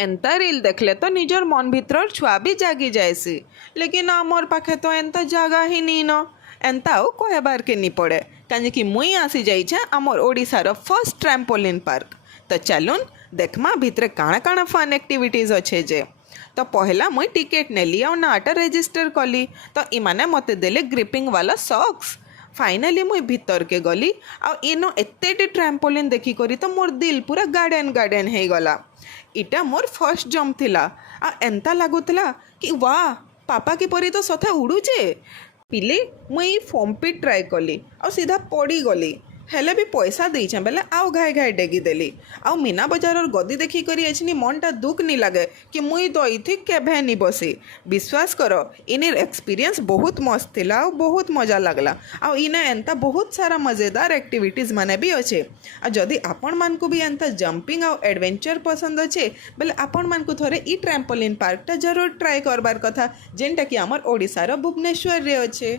एंता reel देखले तो निजर मन भीतर छुआ भी जागी जाएसी। लेकिन आमर पाखे तो एंता जगह ही नहीं न एंता आउ कहबार के नहीं पड़े कहीं मुई आसी जाइछे आमर ओडिशार फर्स्ट ट्रैम्पोलिन पार्क। तो चलून देखमा भितरे काଣା काଣା फन एक्टिविटीज अच्छे जे। तो पहला मुई टिकेट नेली और नाटा रेजिस्टर कली तो इमाने मते देले ग्रिपिंग वाला सॉक्स। फाइनाली मुई भीतर के गली आ इनो एतेटी ट्रैम्पोलिन देखी करी तो मोर दिल पूरा गार्डन गार्डन हे गला। इटा मोर फर्स्ट जंप थिला आ एंता लागुतला कि वाह पापा की परी तो सथा उड़ुचे। पिले मुई फोम पिट ट्राए कली और सीधा पड़ी गली हेले भी पैसा देछे बेले आउ घाए घाए डेगी देली। आउ मीना बजार गदी देखी करी एछनी मनटा दुख नहीं लगे कि मुई तो इथि केभे नहीं बसी। विश्वास करो इनर एक्सपीरियंस बहुत मस्त थिला और बहुत मजा लगला। आउ इने एंता बहुत सारा मजेदार एक्टिविटीज माने भी अच्छे। आ जदि आपण मानकु भी एंता जंपिंग आउ एडवेंचर पसंद अच्छे बेले आपण मानकु थोरे ई ट्रैम्पोलिन पार्कटा जरूर ट्राए करबार कथा जेनटा कि आमर ओडिशार भुवनेश्वर रे अच्छे।